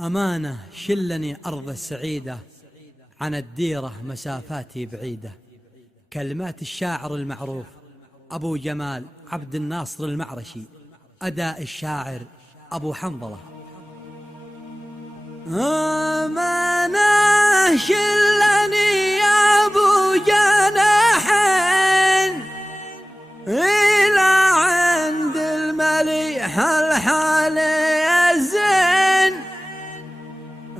أمانة شلني أرض السعيدة، عن الديرة مسافاتي بعيدة. كلمات الشاعر المعروف أبو جمال عبد الناصر المعرشي، أداء الشاعر أبو حنظلة. أمانة شلني يا أبو جناحين إلى عند المليح الحالي الزين.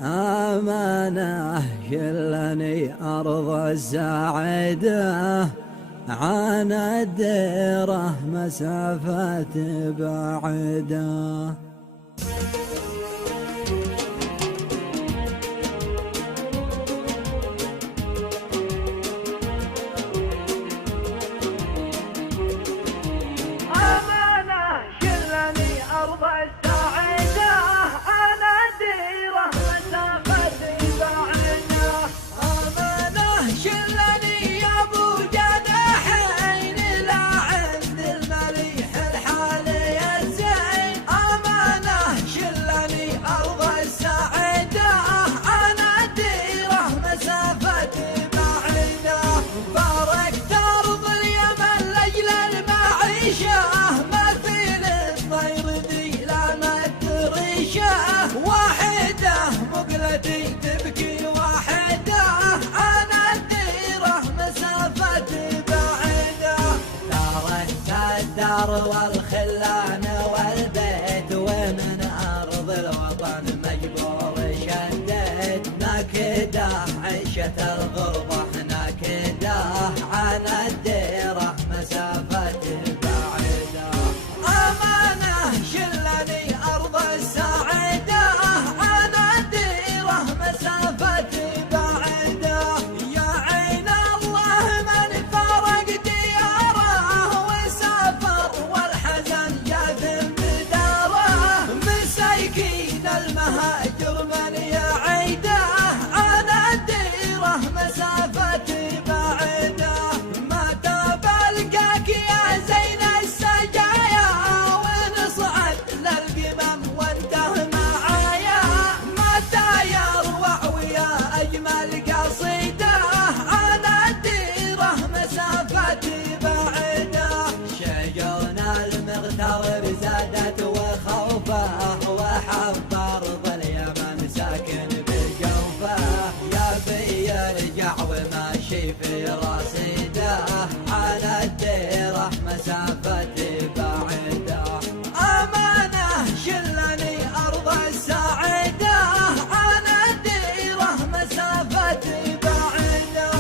أمانة شلني أرض السعيدة، عن الديرة مسافات بعيدة. تبكي واحدة عن الديرة مسافة بعيدة. دارت الدار والخلان والبيت، ومن أرض الوطن مجبور شديت. ناكدة عيشة الغربة ناكدة، عن الديرة مسافة بعيدة. أمانة شلني أرض السعيدة، مسافة بعيدة. يا عين الله من فرق دياره وسافر والحزن ياثم بداره. مساكين المهاجر من يعيده، عن الديرة مسافة بعيدة. ما تبلقاك يا زين السجايا، ونصعد للقمم وانته معايا. أجمل قصيدة عن الديرة مسافة بعيدة. شجون المغترب زادت وخوفه، وحب أرض اليمن ساكن بجوفه. يا بي يرجع وماشي في رصيده، عن الديرة مسافة بعيدة. أمانة شلني أرض السعيدة، مسافة بعيدة.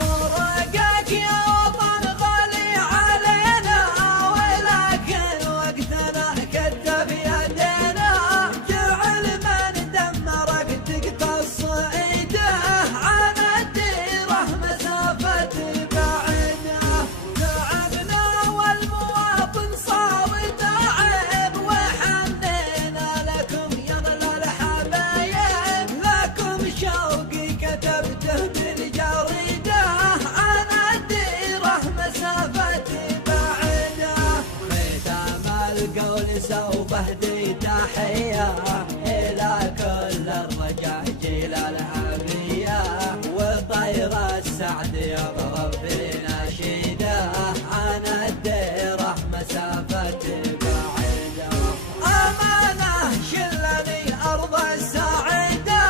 فرقك يا وطن غالي علينا، ولكن وقتنا كتف يدينا. جعل من دمرك تقتص ايده، عن الديرة مسافة بعيدة. تعبنا والمواطن صار تعب، وحنينا لكم يا اغلى الحبايب. لكم شوقي كتبته بالجريدة، عن الديرة مسافة بعيدة. ختام القول سوف اهدي تحية إلى كل الرجاجيل العبية، وطير السعد يضرب في نشيده، عن الديرة مسافة بعيدة. أمانة شلني أرض السعيدة،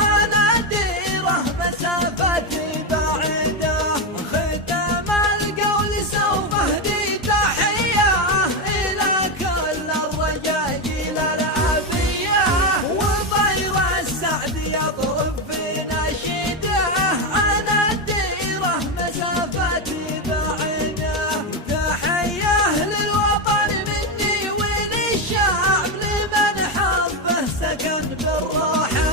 عن الديرة مسافة بعيدة. ختام القول سوف اهدي تحية إلى كل الرجاجيل العبية، وطير السعد يضرب في نشيده، عن الديرة مسافة بعيدة. تحية للوطن مني وللشعب، لمن حبه سكن بالراحة